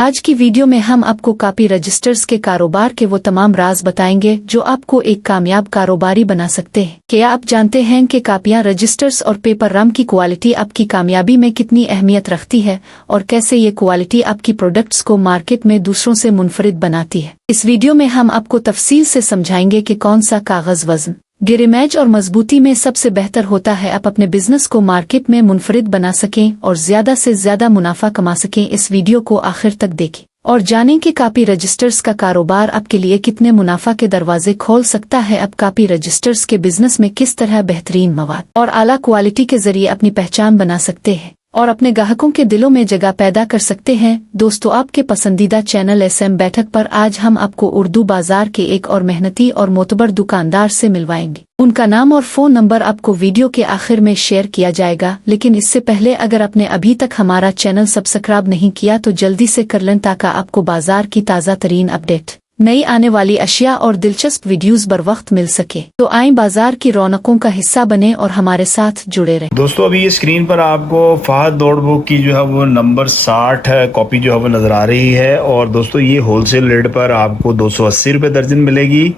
आज की वीडियो में हम आपको कॉपी रजिस्टर्स के कारोबार के वो तमाम राज बताएंगे जो आपको एक कामयाब कारोबारी बना सकते हैं। क्या आप जानते हैं कि कॉपियां, रजिस्टर्स और पेपर रम की क्वालिटी आपकी कामयाबी में कितनी अहमियत रखती है और कैसे ये क्वालिटी आपकी प्रोडक्ट्स को मार्केट में दूसरों से मुनफरिद बनाती है। इस वीडियो में हम आपको तफसील से समझाएंगे कि कौन सा कागज वजन, गिरेमेज और मजबूती में सबसे बेहतर होता है। आप अपने बिजनेस को मार्केट में मुनफरिद बना सकें और ज्यादा से ज्यादा मुनाफा कमा सकें। इस वीडियो को आखिर तक देखें और जानें कि कॉपी रजिस्टर्स का कारोबार आपके लिए कितने मुनाफा के दरवाजे खोल सकता है। आप कॉपी रजिस्टर्स के बिजनेस में किस तरह बेहतरीन मवाद और आला क्वालिटी के जरिए अपनी पहचान बना सकते हैं और अपने ग्राहकों के दिलों में जगह पैदा कर सकते हैं। दोस्तों, आपके पसंदीदा चैनल SM बैठक पर आज हम आपको उर्दू बाजार के एक और मेहनती और मोतबर दुकानदार से मिलवाएंगे। उनका नाम और फ़ोन नंबर आपको वीडियो के आखिर में शेयर किया जाएगा। लेकिन इससे पहले अगर आपने अभी तक हमारा चैनल सब्सक्राइब नहीं किया तो जल्दी से कर लें ताकि आपको बाजार की ताज़ा तरीन अपडेट, नई आने वाली अशिया और दिलचस्प वीडियोस बर वक्त मिल सके। तो आए बाजार की रौनकों का हिस्सा बने और हमारे साथ जुड़े रहें। दोस्तों, अभी ये स्क्रीन पर आपको फहद नोटबुक की जो है वो नंबर 60 कॉपी जो है वो नज़र आ रही है। और दोस्तों, ये होलसेल रेट पर आपको 280 रुपये दर्जन मिलेगी।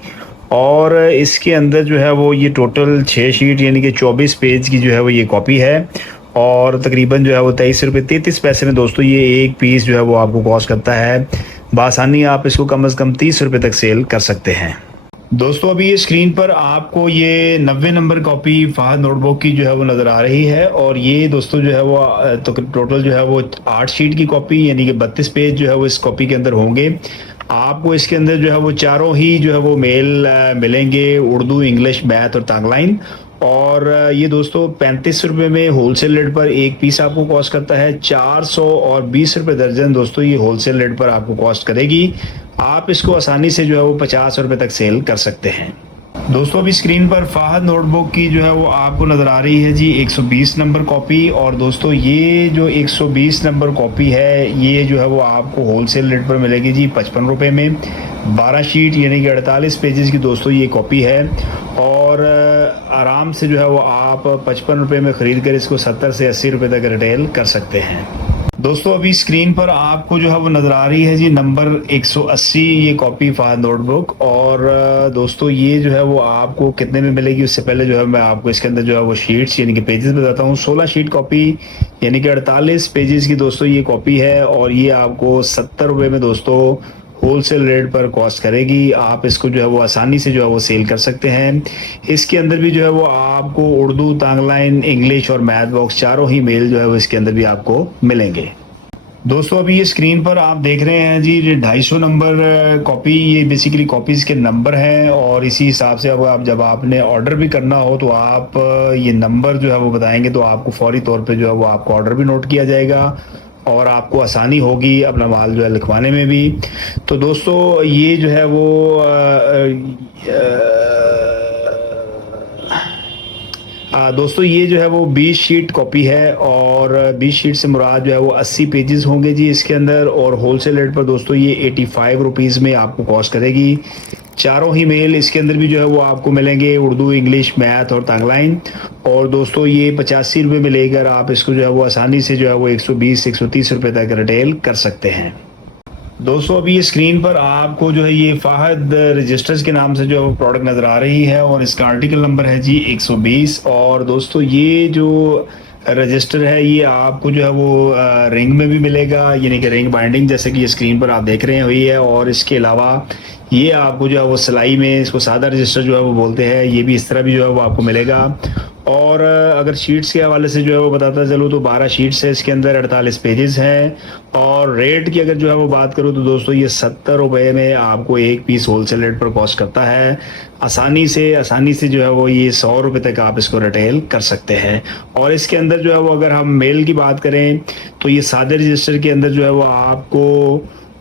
और इसके अंदर जो है वो ये टोटल 6 शीट यानी कि 24 पेज की जो है वो ये कॉपी है। और तकरीबन जो है वो 23 रुपये 33 पैसे में दोस्तों ये एक पीस जो है वो आपको कॉस्ट करता है। बासानी आप इसको कम से कम 30 रुपये तक सेल कर सकते हैं। दोस्तों, अभी ये स्क्रीन पर आपको ये 90 नंबर कॉपी फहद नोटबुक की जो है वो नज़र आ रही है। और ये दोस्तों जो है वो तो टोटल जो है वो 8 शीट की कॉपी यानी कि 32 पेज जो है वो इस कॉपी के अंदर होंगे। आपको इसके अंदर जो है वो चारों ही जो है वो मेल मिलेंगे, उर्दू, इंग्लिश, मैथ और तांगलाइन। और ये दोस्तों 35 रुपये में होलसेल रेट पर एक पीस आपको कॉस्ट करता है। 420 रुपये दर्जन दोस्तों ये होलसेल रेट पर आपको कॉस्ट करेगी। आप इसको आसानी से जो है वो 50 रुपये तक सेल कर सकते हैं। दोस्तों, अभी स्क्रीन पर फहद नोटबुक की जो है वो आपको नज़र आ रही है जी 120 नंबर कॉपी। और दोस्तों, ये जो 120 नंबर कॉपी है ये जो है वो आपको होलसेल रेट पर मिलेगी जी 55 रुपये में। 12 शीट यानी कि 48 पेजेस की दोस्तों ये कॉपी है। और आराम से जो है वो आप 55 रुपये में ख़रीद कर इसको 70 से 80 रुपये तक रिटेल कर सकते हैं। दोस्तों, अभी स्क्रीन पर आपको जो है वो नज़र आ रही है जी नंबर 180 ये कॉपी फहद नोटबुक। और दोस्तों, ये जो है वो आपको कितने में मिलेगी उससे पहले जो है मैं आपको इसके अंदर जो है वो शीट्स यानी कि पेजेस बताता हूँ। 16 शीट कॉपी यानी कि 48 पेजेस की दोस्तों ये कॉपी है। और ये आपको 70 रुपये में दोस्तों होलसेल रेट पर कॉस्ट करेगी। आप इसको जो है वो आसानी से जो है वो सेल कर सकते हैं। इसके अंदर भी जो है वो आपको उर्दू, तांगलाइन, इंग्लिश और मैथ बॉक्स चारों ही मेल जो है वो इसके अंदर भी आपको मिलेंगे। दोस्तों, अभी ये स्क्रीन पर आप देख रहे हैं जी 250 नंबर कॉपी, ये बेसिकली कॉपीज़ के नंबर हैं। और इसी हिसाब से अब आप जब आपने ऑर्डर भी करना हो तो आप ये नंबर जो है वो बताएंगे तो आपको फौरी तौर पे जो है वो आपको ऑर्डर भी नोट किया जाएगा और आपको आसानी होगी अपना माल जो है लिखवाने में भी। तो दोस्तों, ये जो है वो दोस्तों ये जो है वो 20 शीट कॉपी है। और 20 शीट से मुराद जो है वो 80 पेजेस होंगे जी इसके अंदर। और होलसेल रेट पर दोस्तों ये 85 रुपीज़ में आपको कॉस्ट करेगी। चारों ही मेल इसके अंदर भी जो है वो आपको मिलेंगे, उर्दू, इंग्लिश, मैथ और तांगलाइन। और दोस्तों, ये 85 रुपये में लेकर आप इसको जो है वो आसानी से जो है वो 120-130 रुपये तक रिटेल कर सकते हैं। दोस्तों, अभी ये स्क्रीन पर आपको जो है ये फहद रजिस्टर्स के नाम से जो है वो प्रोडक्ट नज़र आ रही है। और इसका आर्टिकल नंबर है जी 120। और दोस्तों, ये जो रजिस्टर है ये आपको जो है वो रिंग में भी मिलेगा यानी कि रिंग बाइंडिंग जैसे कि ये स्क्रीन पर आप देख रहे हैं हुई है। और इसके अलावा ये आपको जो है वो सिलाई में इसको सादा रजिस्टर जो है वो बोलते हैं, ये भी इस तरह भी जो है वो आपको मिलेगा। और अगर शीट्स के हवाले से जो है वो बताता चलूँ तो 12 शीट्स है इसके अंदर, 48 पेजेस हैं। और रेट की अगर जो है वो बात करूँ तो दोस्तों ये 70 रुपये में आपको एक पीस होलसेल रेट पर कॉस्ट करता है। आसानी से जो है वो ये 100 रुपये तक आप इसको रिटेल कर सकते हैं। और इसके अंदर जो है वो अगर हम मेल की बात करें तो ये सादे रजिस्टर के अंदर जो है वो आपको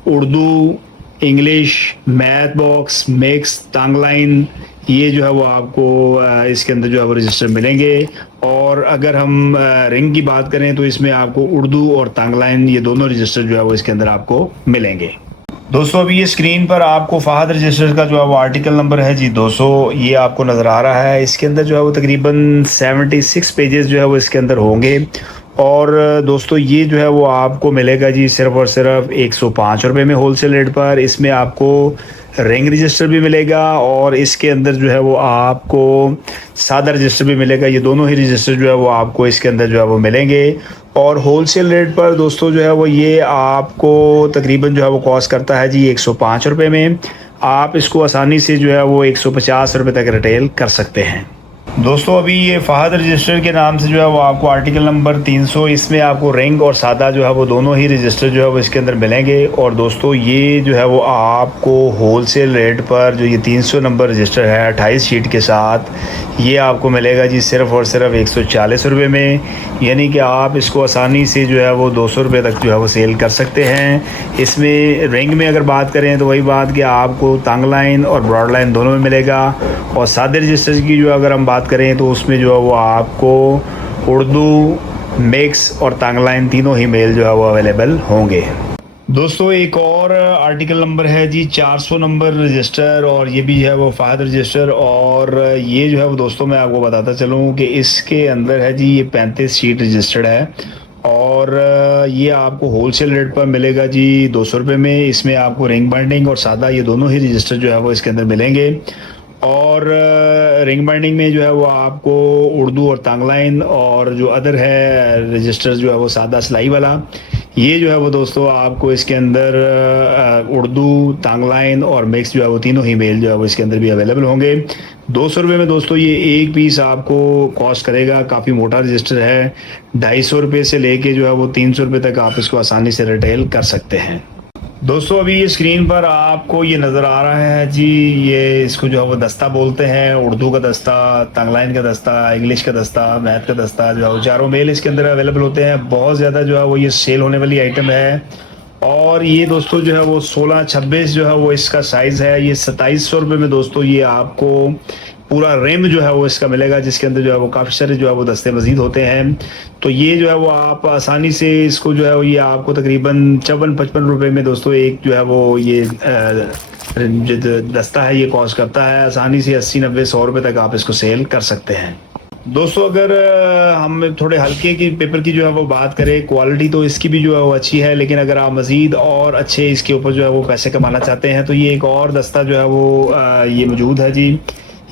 Urdu, English, math box, mix, तांगलाइन ये जो है वो आपको इसके अंदर जो है वो रजिस्टर मिलेंगे। और अगर हम रिंग की बात करें तो इसमें आपको उर्दू और तांगलाइन ये दोनों रजिस्टर जो है वो इसके अंदर आपको मिलेंगे। दोस्तों, अभी ये स्क्रीन पर आपको फहद रजिस्टर का जो है वो आर्टिकल नंबर है जी 200 ये आपको नज़र आ रहा है। इसके अंदर जो है वो तकरीबन 76 पेजेस जो है वो इसके अंदर होंगे। और दोस्तों ये जो है वो आपको मिलेगा जी सिर्फ़ और सिर्फ 105 रुपये में होलसेल रेट पर। इसमें आपको रिंग रजिस्टर भी मिलेगा और इसके अंदर जो है वो आपको सादा रजिस्टर भी मिलेगा। ये दोनों ही रजिस्टर जो है वो आपको इसके अंदर जो है वो मिलेंगे। और होलसेल रेट पर दोस्तों जो है वो ये आपको तकरीबन जो है वो कॉस्ट करता है जी 105 रुपये में। आप इसको आसानी से जो है वो 150 रुपये तक रिटेल कर सकते हैं। दोस्तों अभी ये फ़हद रजिस्टर के नाम से जो है वो आपको आर्टिकल नंबर 300, इसमें आपको रिंग और सादा जो है वो दोनों ही रजिस्टर जो है वो इसके अंदर मिलेंगे। और दोस्तों ये जो है वो आपको होलसेल रेट पर जो ये 300 नंबर रजिस्टर है 28 शीट के साथ ये आपको मिलेगा जी सिर्फ़ और सिर्फ 140 रुपये में। यानी कि आप इसको आसानी से जो है वो 200 रुपये तक जो है वो सेल कर सकते हैं। इसमें रिंग में अगर बात करें तो वही बात कि आपको तंग लाइन और ब्रॉड लाइन दोनों में मिलेगा। और सादे रजिस्टर की जो अगर हम बात करें तो उसमें जो है वो आपको उर्दू, मिक्स और तंग लाइन तीनों ही मेल जो है वो अवेलेबल होंगे। दोस्तों एक और आर्टिकल नंबर है जी 400 नंबर रजिस्टर, और ये भी है वो फ़हद रजिस्टर। और ये जो है वो दोस्तों मैं आपको बताता चलूँ कि इसके अंदर है जी ये 35 शीट रजिस्टर्ड है और ये आपको होलसेल रेट पर मिलेगा जी 200 रुपये में। इसमें आपको रिंग बाइंडिंग और सादा ये दोनों ही रजिस्टर जो है वो इसके अंदर मिलेंगे। और रिंग बाइंडिंग में जो है वो आपको उर्दू और तंग लाइन और जो अदर है रजिस्टर जो है वो सादा सिलाई वाला ये जो है वो दोस्तों आपको इसके अंदर उर्दू, तंग लाइन और मिक्स जो है वो तीनों ही मेल जो है वो इसके अंदर भी अवेलेबल होंगे। 200 रुपये में दोस्तों ये एक पीस आपको कॉस्ट करेगा। काफ़ी मोटा रजिस्टर है। 250 रुपये से लेके जो है वो 300 रुपये तक आप इसको आसानी से रिटेल कर सकते हैं। दोस्तों अभी ये स्क्रीन पर आपको ये नज़र आ रहा है जी, ये इसको जो है वो दस्ता बोलते हैं। उर्दू का दस्ता, तंग लाइन का दस्ता, इंग्लिश का दस्ता, मैथ का दस्ता जो है वो चारों मेल इसके अंदर अवेलेबल होते हैं। बहुत ज़्यादा जो है वो ये सेल होने वाली आइटम है। और ये दोस्तों जो है वो 16-26 जो है वो इसका साइज़ है। ये 2700 रुपये में दोस्तों ये आपको पूरा रेम जो है वो इसका मिलेगा, जिसके अंदर जो है वो काफ़ी सारे जो है वो दस्ते मज़ीद होते हैं। तो ये जो है वो आप आसानी से इसको जो है वो ये आपको तकरीबन 54-55 रुपये में दोस्तों एक जो है वो ये जो दस्ता है ये कॉस्ट करता है। आसानी से 80-90-100 रुपये तक आप इसको सेल कर सकते हैं। दोस्तों अगर हम थोड़े हल्के की पेपर की जो है वो बात करें, क्वालिटी तो इसकी भी जो है वो अच्छी है, लेकिन अगर आप मज़ीद और अच्छे इसके ऊपर जो है वो पैसे कमाना चाहते हैं तो ये एक और दस्ता जो है वो ये मौजूद है जी।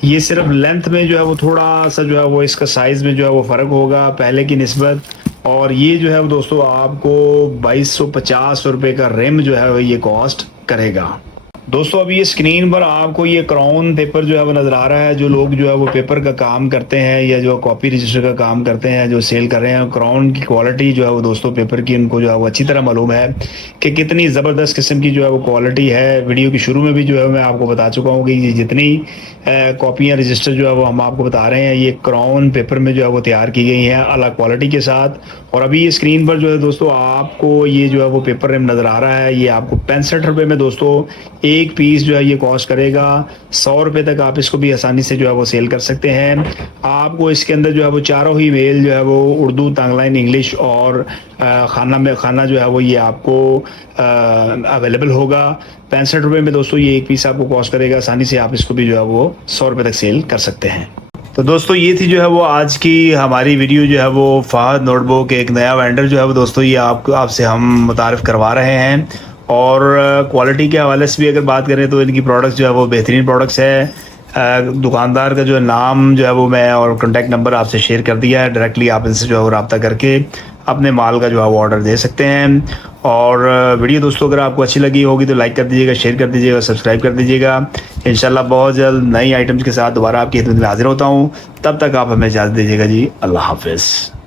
ये सिर्फ लेंथ में जो है वो थोड़ा सा जो है वो इसका साइज़ में जो है वो फ़र्क होगा पहले की निस्बत। और ये जो है वो दोस्तों आपको 2250 रुपये का रिम जो है वो ये कॉस्ट करेगा। दोस्तों अभी ये स्क्रीन पर आपको ये क्राउन पेपर जो है वो नज़र आ रहा है। जो लोग जो है वो पेपर का काम करते हैं या जो कॉपी रजिस्टर का काम करते हैं, जो सेल कर रहे हैं, क्राउन की क्वालिटी जो है वो दोस्तों पेपर की उनको जो है वो अच्छी तरह मालूम है कि कितनी ज़बरदस्त किस्म की जो है वो क्वालिटी है। वीडियो के शुरू में भी जो है मैं आपको बता चुका हूँ कि ये जितनी कॉपियाँ रजिस्टर जो है वो हम आपको बता रहे हैं ये क्राउन पेपर में जो है वो तैयार की गई हैं अलग क्वालिटी के साथ। और अभी ये स्क्रीन पर जो है दोस्तों आपको ये जो है वो पेपर रिम नज़र आ रहा है, ये आपको 65 रुपये में दोस्तों एक पीस जो है ये कॉस्ट करेगा। 100 रुपये तक आप इसको भी आसानी से जो है वो सेल कर सकते हैं। आपको इसके अंदर जो है वो चारों ही मेल जो है वो उर्दू, तंग लाइन, इंग्लिश और खाना जो है वो ये आपको अवेलेबल होगा। 65 रुपये में दोस्तों ये एक पीस आपको कॉस्ट करेगा। आसानी से आप इसको भी जो है वो 100 रुपये तक सेल कर सकते हैं। तो दोस्तों ये थी जो है वो आज की हमारी वीडियो जो है वो फ़हद नोटबुक एक नया वेंडर जो है वो दोस्तों ये आपसे हम मुतारिफ़ करवा रहे हैं। और क्वालिटी के हवाले से भी अगर बात करें तो इनकी प्रोडक्ट्स जो है वो बेहतरीन प्रोडक्ट्स है। दुकानदार का जो नाम जो है वो मैं और कॉन्टैक्ट नंबर आपसे शेयर कर दिया है। डायरेक्टली आप इनसे जो है वो रब्ता करके अपने माल का जो है वो ऑर्डर दे सकते हैं। और वीडियो दोस्तों अगर आपको अच्छी लगी होगी तो लाइक कर दीजिएगा, शेयर कर दीजिएगा, सब्सक्राइब कर दीजिएगा। इंशाल्लाह बहुत जल्द नई आइटम्स के साथ दोबारा आपकी खिदमत में हाजिर होता हूँ। तब तक आप हमें इजाज़त दीजिएगा जी। अल्लाह हाफ़िज़।